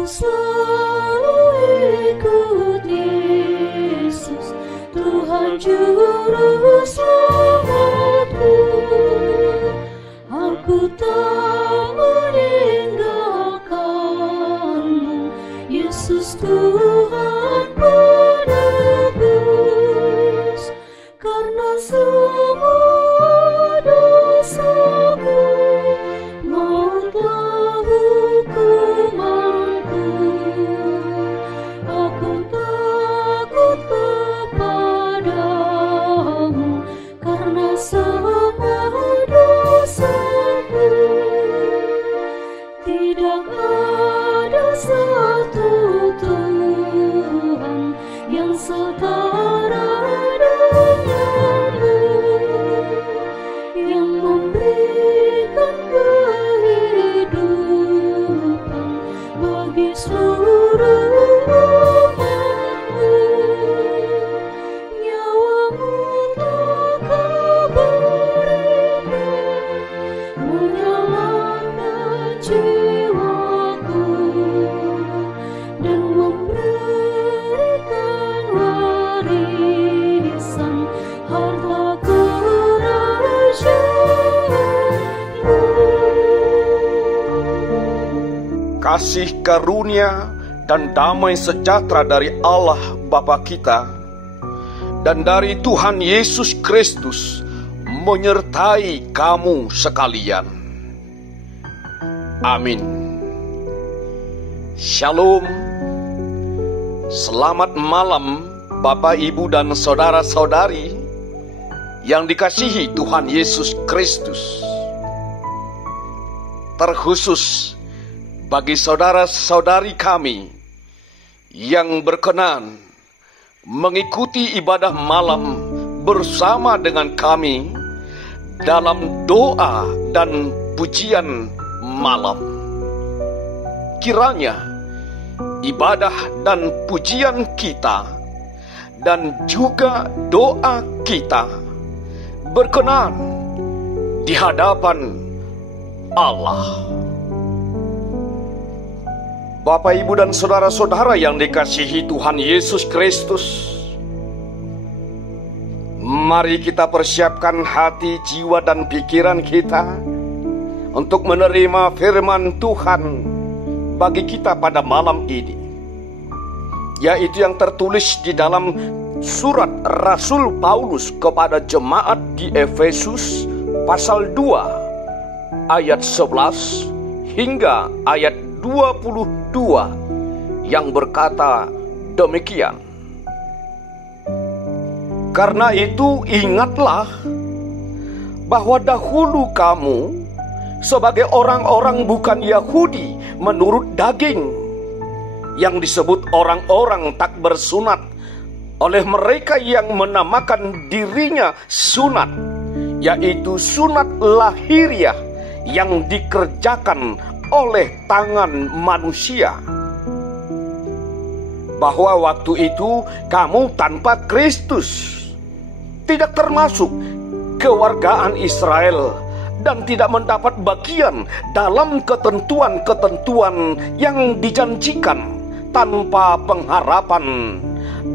Aku selalu ikut Yesus, Tuhan Juru Selamatku. Aku tak meninggalkanmu, Yesus Tuhan penebus. Karena semua dosaku, mautlah hukumanku. Aku takut kepadamu, karena semua dosaku. Tidak ada satu Tuhan yang setara denganmu, yang memberikan kehidupan bagi seluruh umatmu. Nyawamu telah Kau berikan, menyelamatkan jiwaku, dan memberikan warisan harta kerajaanmu. Kasih karunia dan damai sejahtera dari Allah Bapa kita dan dari Tuhan Yesus Kristus menyertai kamu sekalian. Amin. Shalom. Selamat malam Bapak, Ibu, dan saudara-saudari yang dikasihi Tuhan Yesus Kristus. Terkhusus bagi saudara-saudari kami yang berkenan mengikuti ibadah malam bersama dengan kami dalam doa dan pujian malam. Kiranya ibadah dan pujian kita dan juga doa kita berkenan di hadapan Allah. Bapak, Ibu, dan saudara-saudara yang dikasihi Tuhan Yesus Kristus, mari kita persiapkan hati, jiwa, dan pikiran kita untuk menerima firman Tuhan bagi kita pada malam ini, yaitu yang tertulis di dalam surat Rasul Paulus kepada jemaat di Efesus pasal 2 ayat 11 hingga ayat 22 yang berkata demikian. Karena itu ingatlah bahwa dahulu kamu sebagai orang-orang bukan Yahudi menurut daging, yang disebut orang-orang tak bersunat oleh mereka yang menamakan dirinya sunat, yaitu sunat lahiriah yang dikerjakan oleh tangan manusia. Bahwa waktu itu kamu tanpa Kristus, tidak termasuk kewargaan Israel, dan tidak mendapat bagian dalam ketentuan-ketentuan yang dijanjikan, tanpa pengharapan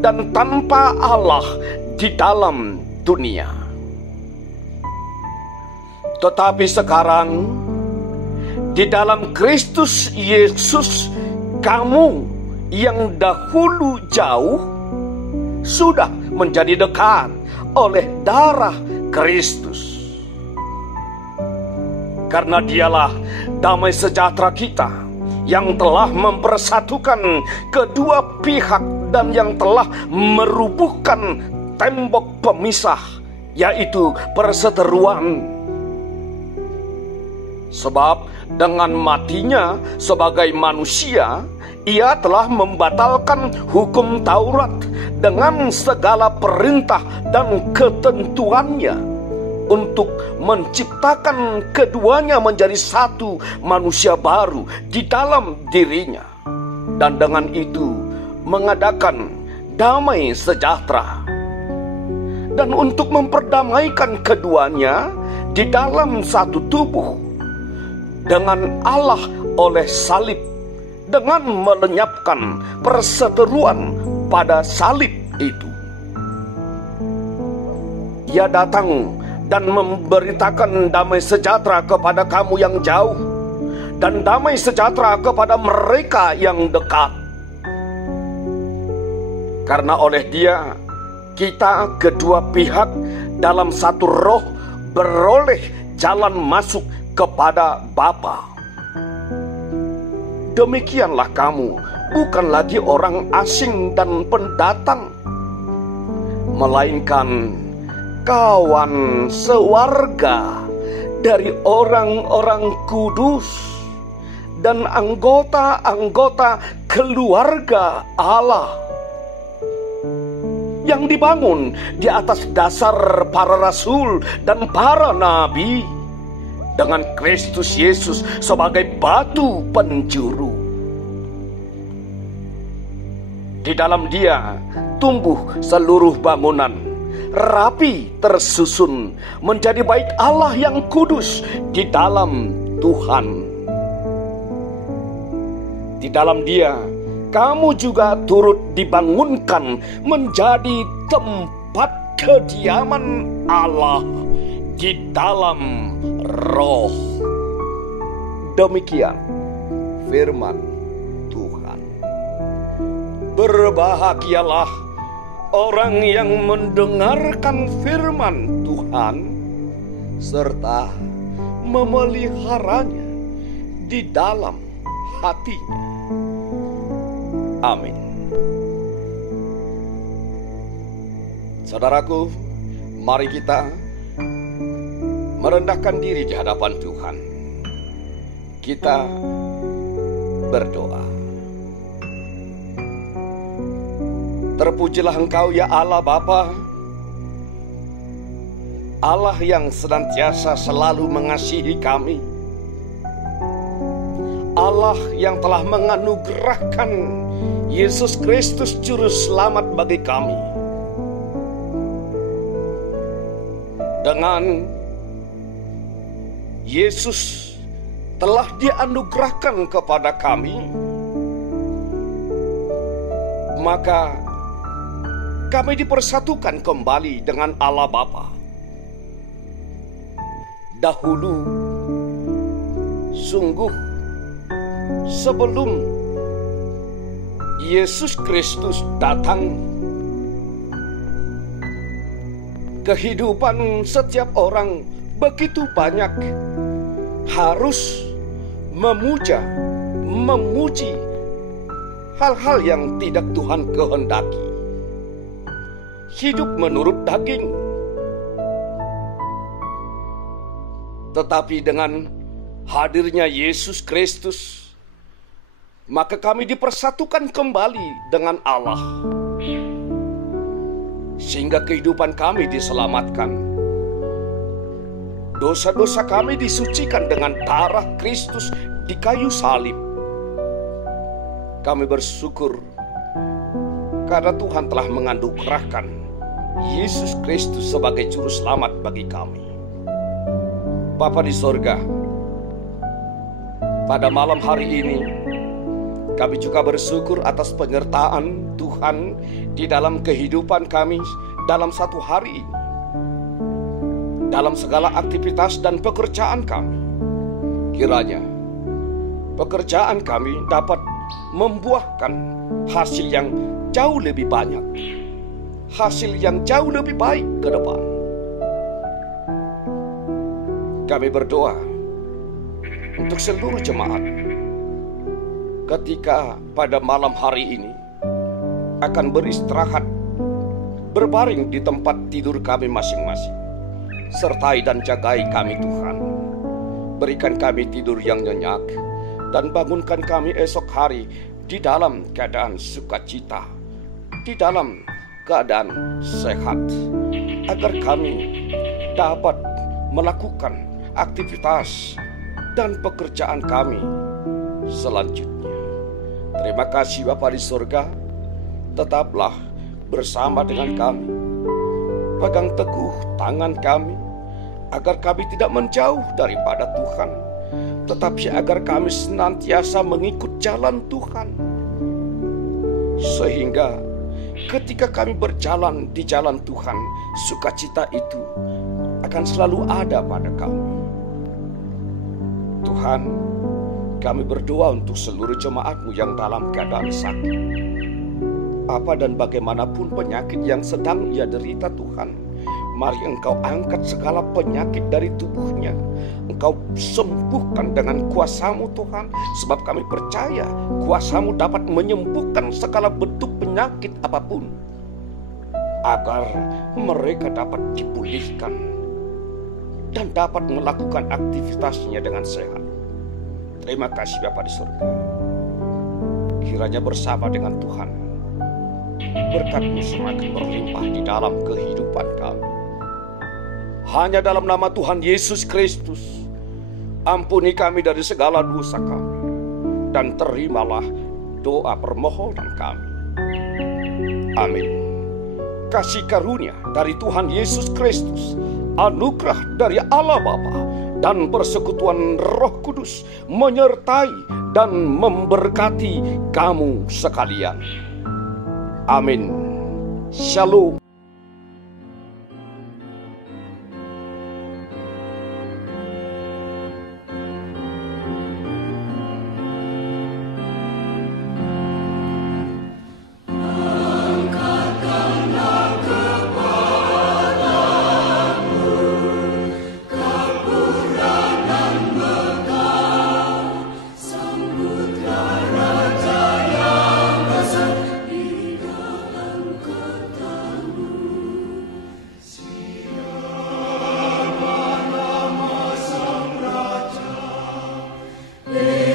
dan tanpa Allah di dalam dunia. Tetapi sekarang di dalam Kristus Yesus, kamu yang dahulu jauh sudah menjadi dekat oleh darah Kristus. Karena Dialah damai sejahtera kita, yang telah mempersatukan kedua pihak dan yang telah merubuhkan tembok pemisah, yaitu perseteruan. Sebab dengan matinya sebagai manusia, Ia telah membatalkan hukum Taurat dengan segala perintah dan ketentuannya, untuk menciptakan keduanya menjadi satu manusia baru di dalam dirinya, dan dengan itu mengadakan damai sejahtera, dan untuk memperdamaikan keduanya di dalam satu tubuh dengan Allah oleh salib, dengan melenyapkan perseteruan pada salib itu. Ia datang dan memberitakan damai sejahtera kepada kamu yang jauh, dan damai sejahtera kepada mereka yang dekat. Karena oleh Dia, kita kedua pihak dalam satu roh beroleh jalan masuk kepada Bapa. Demikianlah kamu bukan lagi orang asing dan pendatang, melainkan kawan sewarga dari orang-orang kudus dan anggota-anggota keluarga Allah, yang dibangun di atas dasar para rasul dan para nabi, dengan Kristus Yesus sebagai batu penjuru. Di dalam Dia tumbuh seluruh bangunan, rapi tersusun menjadi bait Allah yang kudus di dalam Tuhan. Di dalam Dia kamu juga turut dibangunkan menjadi tempat kediaman Allah di dalam Roh. Demikian firman Tuhan. Berbahagialah orang yang mendengarkan firman Tuhan serta memeliharanya di dalam hatinya. Amin. Saudaraku, mari kita merendahkan diri di hadapan Tuhan. Kita berdoa. Terpujilah Engkau ya Allah Bapa, Allah yang senantiasa selalu mengasihi kami, Allah yang telah menganugerahkan Yesus Kristus Juru Selamat bagi kami. Dengan Yesus telah dianugerahkan kepada kami, maka kami dipersatukan kembali dengan Allah Bapa. Dahulu, sungguh sebelum Yesus Kristus datang, kehidupan setiap orang begitu banyak harus memuja, memuji hal-hal yang tidak Tuhan kehendaki. Hidup menurut daging. Tetapi dengan hadirnya Yesus Kristus, maka kami dipersatukan kembali dengan Allah, sehingga kehidupan kami diselamatkan. Dosa-dosa kami disucikan dengan darah Kristus di kayu salib. Kami bersyukur karena Tuhan telah menganugerahkan Yesus Kristus sebagai juru selamat bagi kami. Bapa di sorga, pada malam hari ini kami juga bersyukur atas penyertaan Tuhan di dalam kehidupan kami dalam satu hari ini, dalam segala aktivitas dan pekerjaan kami. Kiranya pekerjaan kami dapat membuahkan hasil yang jauh lebih banyak, hasil yang jauh lebih baik ke depan. Kami berdoa untuk seluruh jemaat ketika pada malam hari ini akan beristirahat, berbaring di tempat tidur kami masing-masing. Sertai dan jagai kami Tuhan. Berikan kami tidur yang nyenyak, dan bangunkan kami esok hari di dalam keadaan sukacita, di dalam keadaan sehat, agar kami dapat melakukan aktivitas dan pekerjaan kami selanjutnya. Terima kasih Bapa di surga. Tetaplah bersama dengan kami. Pegang teguh tangan kami, agar kami tidak menjauh daripada Tuhan. tetapi agar kami senantiasa mengikut jalan Tuhan. Sehingga ketika kami berjalan di jalan Tuhan, sukacita itu akan selalu ada pada kami. Tuhan, kami berdoa untuk seluruh jemaat-Mu yang dalam keadaan sakit. Apa dan bagaimanapun penyakit yang sedang ia derita, Tuhan, mari Engkau angkat segala penyakit dari tubuhnya. Engkau sembuhkan dengan kuasa-Mu, Tuhan. Sebab kami percaya kuasa-Mu dapat menyembuhkan segala bentuk penyakit apapun, agar mereka dapat dipulihkan dan dapat melakukan aktivitasnya dengan sehat. Terima kasih Bapa di surga. Kiranya bersama dengan Tuhan, berkat-Mu semakin berlimpah di dalam kehidupan kami. Hanya dalam nama Tuhan Yesus Kristus, ampuni kami dari segala dosa kami, dan terimalah doa permohonan kami. Amin. Kasih karunia dari Tuhan Yesus Kristus, anugerah dari Allah Bapa, dan persekutuan Roh Kudus menyertai dan memberkati kamu sekalian. Amin. Shalom. Amen.